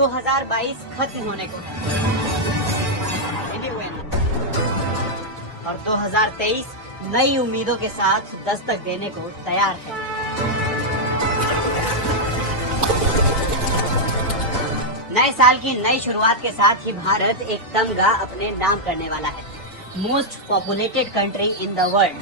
2022 खत्म होने को है और 2023 नई उम्मीदों के साथ दस्तक देने को तैयार है। नए साल की नई शुरुआत के साथ ही भारत एक तमगा अपने नाम करने वाला है, most populated country in the world.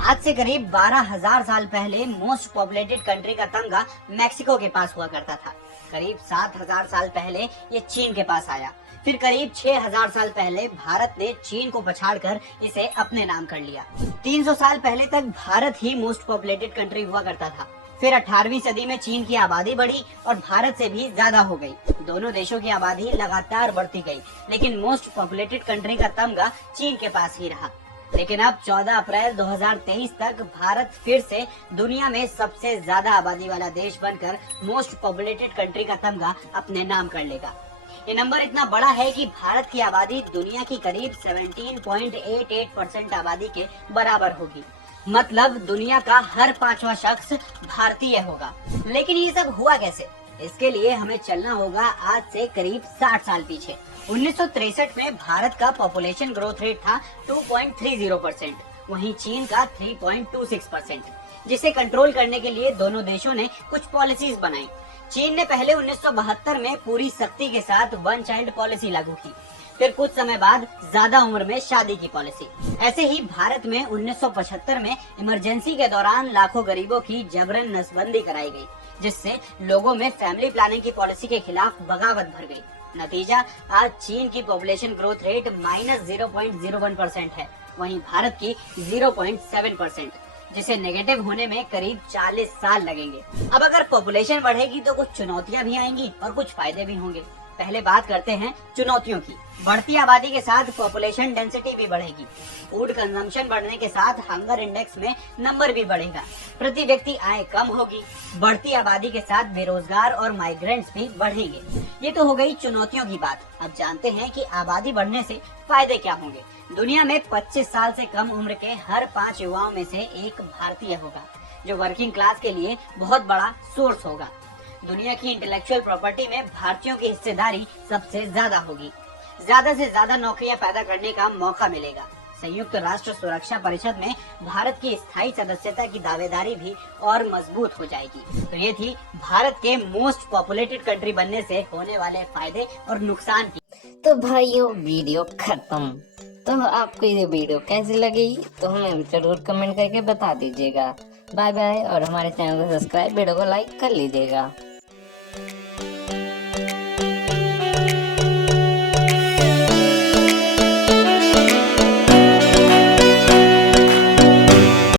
आज से करीब 12,000 साल पहले मोस्ट पॉपुलेटेड कंट्री का तमगा मैक्सिको के पास हुआ करता था। करीब 7,000 साल पहले ये चीन के पास आया। फिर करीब 6,000 साल पहले भारत ने चीन को पछाड़कर इसे अपने नाम कर लिया। 300 साल पहले तक भारत ही मोस्ट पॉपुलेटेड कंट्री हुआ करता था। फिर 18वीं सदी में चीन की आबादी बढ़ी और भारत से भी ज्यादा हो गई। दोनों देशों की आबादी लगातार बढ़ती गई, लेकिन मोस्ट पॉपुलेटेड कंट्री का तमगा चीन के पास ही रहा। लेकिन अब 14 अप्रैल 2023 तक भारत फिर से दुनिया में सबसे ज्यादा आबादी वाला देश बनकर मोस्ट पॉपुलेटेड कंट्री का तमगा अपने नाम कर लेगा। ये नंबर इतना बड़ा है कि भारत की आबादी दुनिया की करीब 17.88% आबादी के बराबर होगी। मतलब दुनिया का हर 5वां शख्स भारतीय होगा। लेकिन ये सब हुआ कैसे? इसके लिए हमें चलना होगा आज से करीब 60 साल पीछे। 1963 में भारत का पॉपुलेशन ग्रोथ रेट था 2.30%, वहीं चीन का 3.26%, जिसे कंट्रोल करने के लिए दोनों देशों ने कुछ पॉलिसीज बनाई। चीन ने पहले 1972 में पूरी सख्ती के साथ वन चाइल्ड पॉलिसी लागू की, फिर कुछ समय बाद ज्यादा उम्र में शादी की पॉलिसी। ऐसे ही भारत में 1975 में इमरजेंसी के दौरान लाखों गरीबों की जबरन नसबंदी कराई गई, जिससे लोगों में फैमिली प्लानिंग की पॉलिसी के खिलाफ बगावत भर गई। नतीजा, आज चीन की पॉपुलेशन ग्रोथ रेट -0.01% है, वहीं भारत की 0.7%, जिसे नेगेटिव होने में करीब 40 साल लगेंगे। अब अगर पॉपुलेशन बढ़ेगी तो कुछ चुनौतियां भी आएंगी और कुछ फायदे भी होंगे। पहले बात करते हैं चुनौतियों की। बढ़ती आबादी के साथ पॉपुलेशन डेंसिटी भी बढ़ेगी। फूड कंजम्पशन बढ़ने के साथ हंगर इंडेक्स में नंबर भी बढ़ेगा। प्रति व्यक्ति आय कम होगी। बढ़ती आबादी के साथ बेरोजगार और माइग्रेंट्स भी बढ़ेंगे। ये तो हो गई चुनौतियों की बात। अब जानते हैं कि आबादी बढ़ने से फायदे क्या होंगे। दुनिया में 25 साल से कम उम्र के हर 5 युवाओं में से एक भारतीय होगा, जो वर्किंग क्लास के लिए बहुत बड़ा सोर्स होगा। दुनिया की इंटेलेक्चुअल प्रॉपर्टी में भारतीयों की हिस्सेदारी सबसे ज्यादा होगी। ज्यादा से ज्यादा नौकरियां पैदा करने का मौका मिलेगा। संयुक्त राष्ट्र सुरक्षा परिषद में भारत की स्थायी सदस्यता की दावेदारी भी और मजबूत हो जाएगी। तो ये थी भारत के मोस्ट पॉपुलेटेड कंट्री बनने से होने वाले फायदे और नुकसान की। तो भाइयों, वीडियो खत्म। तो आपको ये वीडियो कैसी लगी तो हमें जरूर कमेंट करके बता दीजिएगा। बाय बाय, और हमारे चैनल को सब्सक्राइब, वीडियो को लाइक कर लीजिएगा।